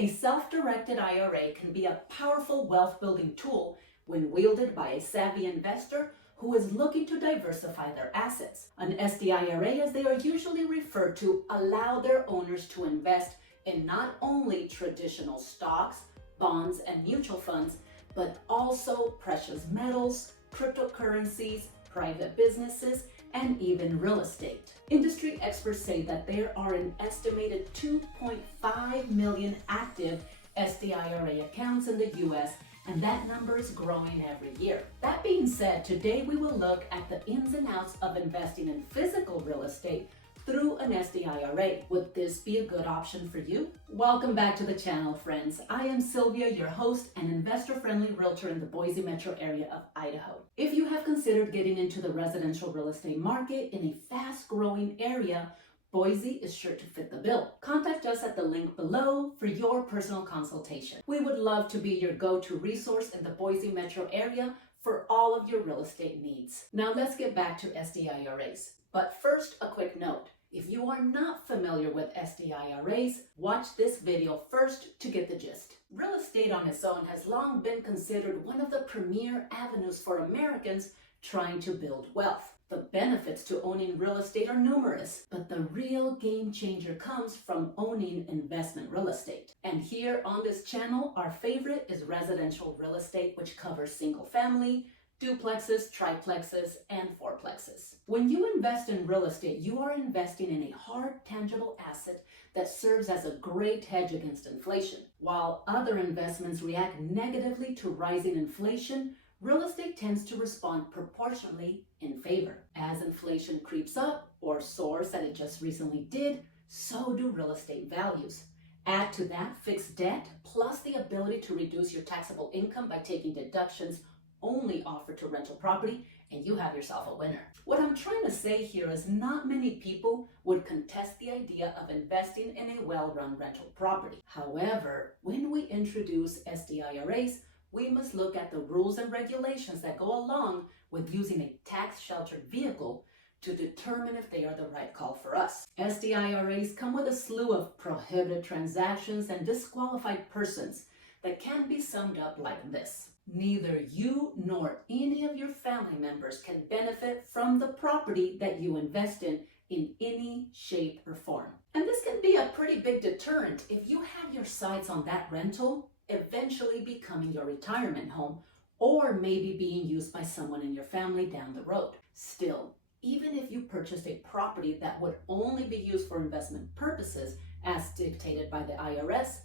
A self-directed IRA can be a powerful wealth-building tool when wielded by a savvy investor who is looking to diversify their assets. An SDIRA, as they are usually referred to, allow their owners to invest in not only traditional stocks, bonds, and mutual funds, but also precious metals, cryptocurrencies, private businesses, and even real estate. Industry experts say that there are an estimated 2.5 million active SDIRA accounts in the US, and that number is growing every year. That being said, today we will look at the ins and outs of investing in physical real estate through an SDIRA. Would this be a good option for you? Welcome back to the channel, friends. I am Sylvia, your host and investor-friendly realtor in the Boise metro area of Idaho. If you have considered getting into the residential real estate market in a fast-growing area, Boise is sure to fit the bill. Contact us at the link below for your personal consultation. We would love to be your go-to resource in the Boise metro area for all of your real estate needs. Now let's get back to SDIRAs. But first, a quick note. If you are not familiar with SDIRAs, watch this video first to get the gist. Real estate on its own has long been considered one of the premier avenues for Americans trying to build wealth. The benefits to owning real estate are numerous, but the real game changer comes from owning investment real estate. And here on this channel, our favorite is residential real estate, which covers single family, duplexes, triplexes, and fourplexes. When you invest in real estate, you are investing in a hard, tangible asset that serves as a great hedge against inflation. While other investments react negatively to rising inflation, real estate tends to respond proportionally in favor. As inflation creeps up or soars, that it just recently did, so do real estate values. Add to that fixed debt, plus the ability to reduce your taxable income by taking deductions only offered to rental property, and you have yourself a winner. What I'm trying to say here is not many people would contest the idea of investing in a well-run rental property. However, when we introduce SDIRAs, we must look at the rules and regulations that go along with using a tax-sheltered vehicle to determine if they are the right call for us. SDIRAs come with a slew of prohibited transactions and disqualified persons that can be summed up like this. Neither you nor any of your family members can benefit from the property that you invest in any shape or form. And this can be a pretty big deterrent if you have your sights on that rental eventually becoming your retirement home, or maybe being used by someone in your family down the road. Still, even if you purchased a property that would only be used for investment purposes as dictated by the IRS,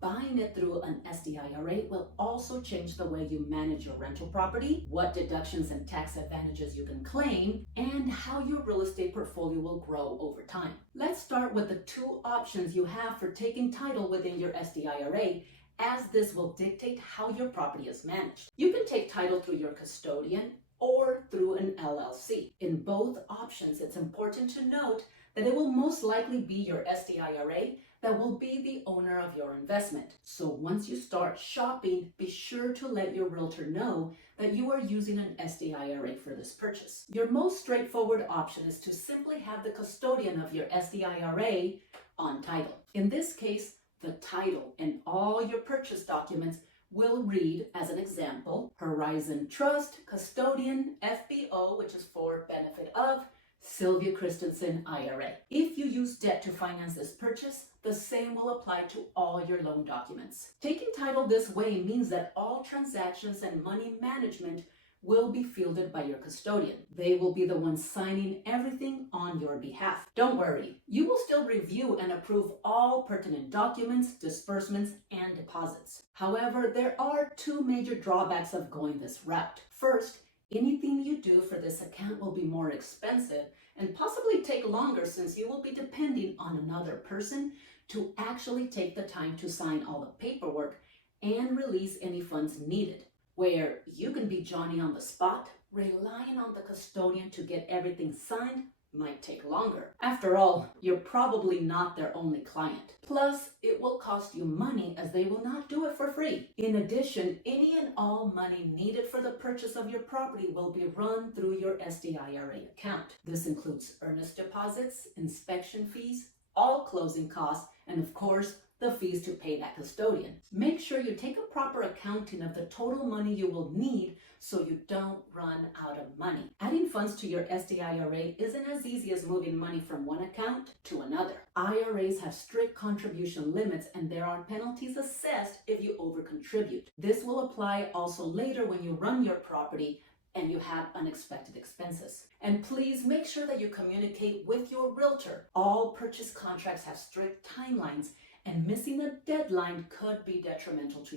buying it through an SDIRA will also change the way you manage your rental property, what deductions and tax advantages you can claim, and how your real estate portfolio will grow over time. Let's start with the two options you have for taking title within your SDIRA, as this will dictate how your property is managed. You can take title through your custodian or through an LLC. In both options, it's important to note that it will most likely be your SDIRA that will be the owner of your investment. So once you start shopping, be sure to let your realtor know that you are using an SDIRA for this purchase. Your most straightforward option is to simply have the custodian of your SDIRA on title. In this case, the title and all your purchase documents will read, as an example, Horizon Trust, Custodian, FBO, which is for benefit of, Sylvia Christensen IRA. If you use debt to finance this purchase, the same will apply to all your loan documents. Taking title this way means that all transactions and money management will be fielded by your custodian. They will be the ones signing everything on your behalf. Don't worry, you will still review and approve all pertinent documents, disbursements, and deposits. However, there are two major drawbacks of going this route. First, anything you do for this account will be more expensive and possibly take longer, since you will be depending on another person to actually take the time to sign all the paperwork and release any funds needed. Where you can be Johnny on the spot, relying on the custodian to get everything signed might take longer. After all, you're probably not their only client. Plus, it will cost you money, as they will not do it for free. In addition, any and all money needed for the purchase of your property will be run through your SDIRA account. This includes earnest deposits, inspection fees, all closing costs, and of course, the fees to pay that custodian. Make sure you take a proper accounting of the total money you will need so you don't run out of money. Adding funds to your SDIRA isn't as easy as moving money from one account to another. IRAs have strict contribution limits and there are penalties assessed if you overcontribute. This will apply also later when you run your property and you have unexpected expenses. And please make sure that you communicate with your realtor. All purchase contracts have strict timelines, and missing a deadline could be detrimental to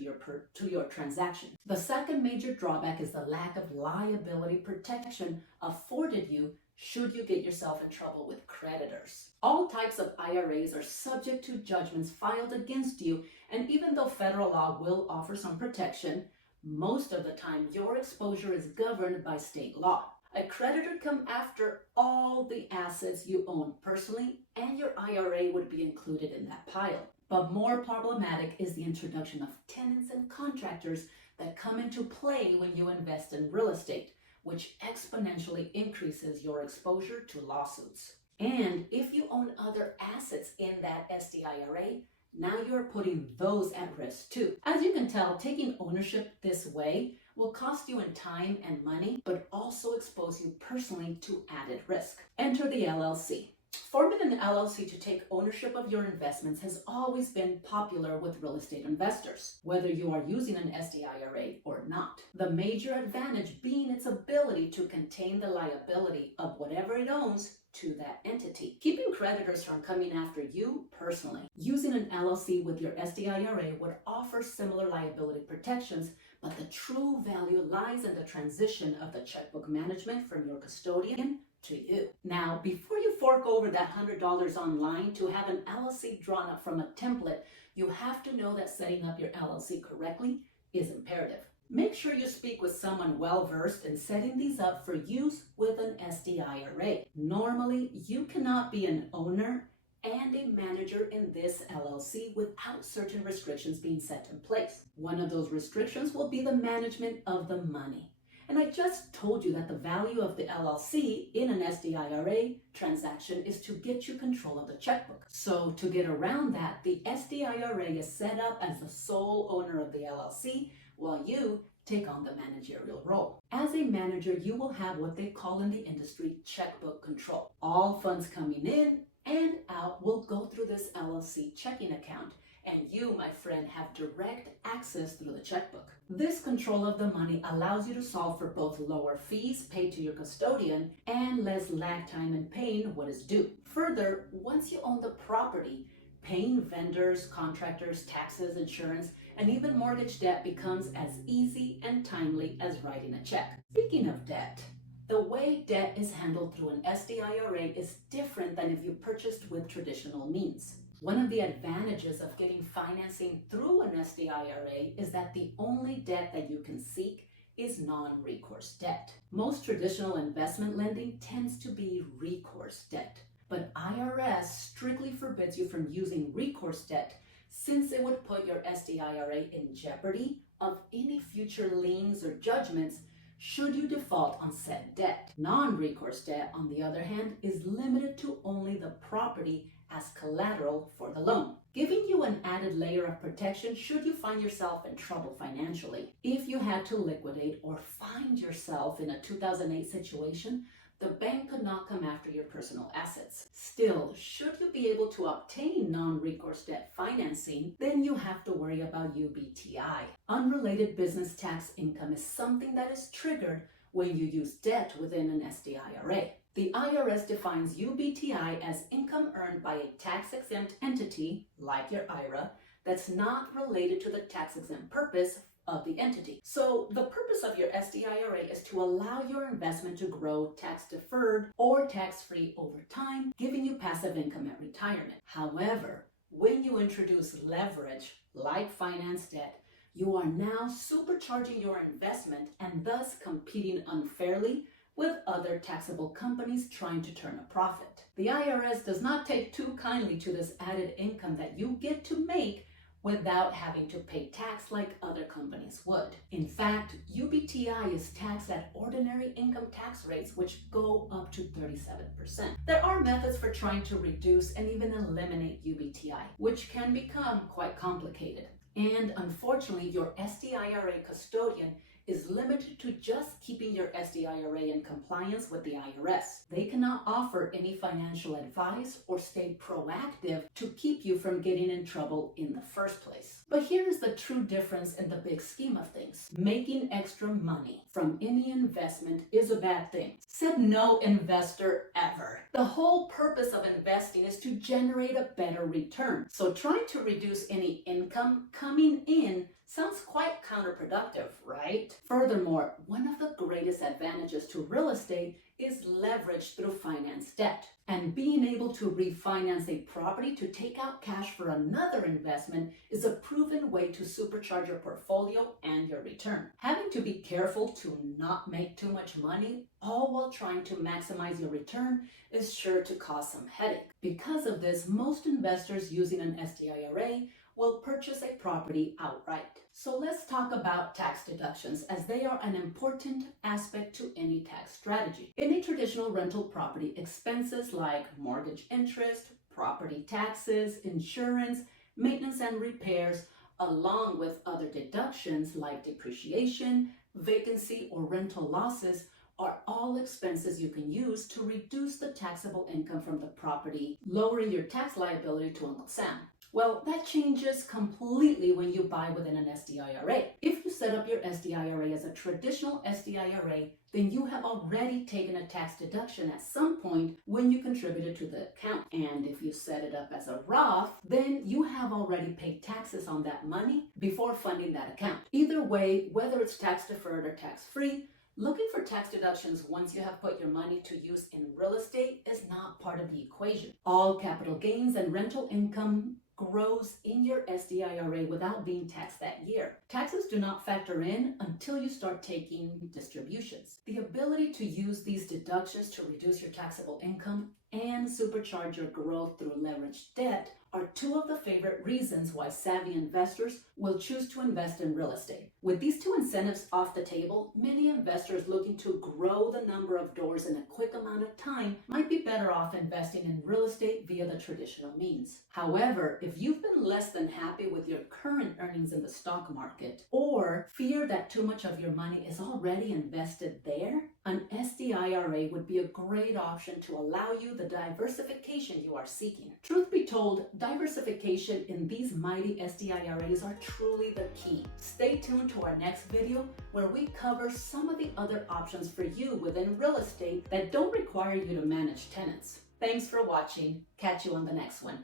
your transaction. The second major drawback is the lack of liability protection afforded you should you get yourself in trouble with creditors. All types of IRAs are subject to judgments filed against you, and even though federal law will offer some protection, most of the time your exposure is governed by state law. A creditor could come after all the assets you own personally, and your IRA would be included in that pile. But more problematic is the introduction of tenants and contractors that come into play when you invest in real estate, which exponentially increases your exposure to lawsuits. And if you own other assets in that SDIRA, now you're putting those at risk too. As you can tell, taking ownership this way will cost you in time and money, but also expose you personally to added risk. Enter the LLC. Forming an LLC to take ownership of your investments has always been popular with real estate investors, whether you are using an SDIRA or not. The major advantage being its ability to contain the liability of whatever it owns to that entity, keeping creditors from coming after you personally. Using an LLC with your SDIRA would offer similar liability protections, but the true value lies in the transition of the checkbook management from your custodian to you. Now, before you fork over that $100 online to have an LLC drawn up from a template, you have to know that setting up your LLC correctly is imperative. Make sure you speak with someone well-versed in setting these up for use with an SDIRA. Normally, you cannot be an owner and a manager in this LLC without certain restrictions being set in place. One of those restrictions will be the management of the money. And I just told you that the value of the LLC in an SDIRA transaction is to get you control of the checkbook. So to get around that, the SDIRA is set up as the sole owner of the LLC while you take on the managerial role. As a manager, you will have what they call in the industry checkbook control. All funds coming in and out will go through this LLC checking account, and you, my friend, have direct access through the checkbook. This control of the money allows you to solve for both lower fees paid to your custodian and less lag time in paying what is due. Further, once you own the property, paying vendors, contractors, taxes, insurance, and even mortgage debt becomes as easy and timely as writing a check. Speaking of debt, the way debt is handled through an SDIRA is different than if you purchased with traditional means. One of the advantages of getting financing through an SDIRA is that the only debt that you can seek is non-recourse debt. Most traditional investment lending tends to be recourse debt, but IRS strictly forbids you from using recourse debt since it would put your SDIRA in jeopardy of any future liens or judgments should you default on said debt. Non-recourse debt, on the other hand, is limited to only the property as collateral for the loan, giving you an added layer of protection should you find yourself in trouble financially. If you had to liquidate or find yourself in a 2008 situation, the bank could not come after your personal assets. Still, should you be able to obtain non-recourse debt financing, then you have to worry about UBTI. Unrelated business tax income is something that is triggered when you use debt within an SDIRA. The IRS defines UBTI as income earned by a tax-exempt entity, like your IRA, that's not related to the tax-exempt purpose of the entity. So the purpose of your SDIRA is to allow your investment to grow tax-deferred or tax-free over time, giving you passive income at retirement. However, when you introduce leverage, like finance debt, you are now supercharging your investment and thus competing unfairly with other taxable companies trying to turn a profit. The IRS does not take too kindly to this added income that you get to make without having to pay tax like other companies would. In fact, UBTI is taxed at ordinary income tax rates, which go up to 37%. There are methods for trying to reduce and even eliminate UBTI, which can become quite complicated. And unfortunately, your SDIRA custodian is limited to just keeping your SDIRA in compliance with the IRS. They cannot offer any financial advice or stay proactive to keep you from getting in trouble in the first place. But here is the true difference in the big scheme of things. Making extra money from any investment is a bad thing. Said no investor ever. The whole purpose of investing is to generate a better return. So trying to reduce any income coming in sounds quite counterproductive, right? Furthermore, one of the greatest advantages to real estate is leverage through finance debt. And being able to refinance a property to take out cash for another investment is a proven way to supercharge your portfolio and your return. Having to be careful to not make too much money, all while trying to maximize your return, is sure to cause some headache. Because of this, most investors using an SDIRA will purchase a property outright. So let's talk about tax deductions, as they are an important aspect to any tax strategy. In a traditional rental property, expenses like mortgage interest, property taxes, insurance, maintenance and repairs, along with other deductions like depreciation, vacancy, or rental losses, are all expenses you can use to reduce the taxable income from the property, lowering your tax liability to Uncle Sam. Well, that changes completely when you buy within an SDIRA. If you set up your SDIRA as a traditional SDIRA, then you have already taken a tax deduction at some point when you contributed to the account. And if you set it up as a Roth, then you have already paid taxes on that money before funding that account. Either way, whether it's tax deferred or tax free, looking for tax deductions once you have put your money to use in real estate is not part of the equation. All capital gains and rental income grows in your SDIRA without being taxed that year. Taxes do not factor in until you start taking distributions. The ability to use these deductions to reduce your taxable income and supercharge your growth through leveraged debt are two of the favorite reasons why savvy investors will choose to invest in real estate. With these two incentives off the table, many investors looking to grow the number of doors in a quick amount of time might be better off investing in real estate via the traditional means. However, if you've been less than happy with your current earnings in the stock market, or fear that too much of your money is already invested there, an SDIRA would be a great option to allow you the diversification you are seeking. Truth be told, diversification in these mighty SDIRAs are truly the key. Stay tuned to our next video where we cover some of the other options for you within real estate that don't require you to manage tenants. Thanks for watching. Catch you on the next one.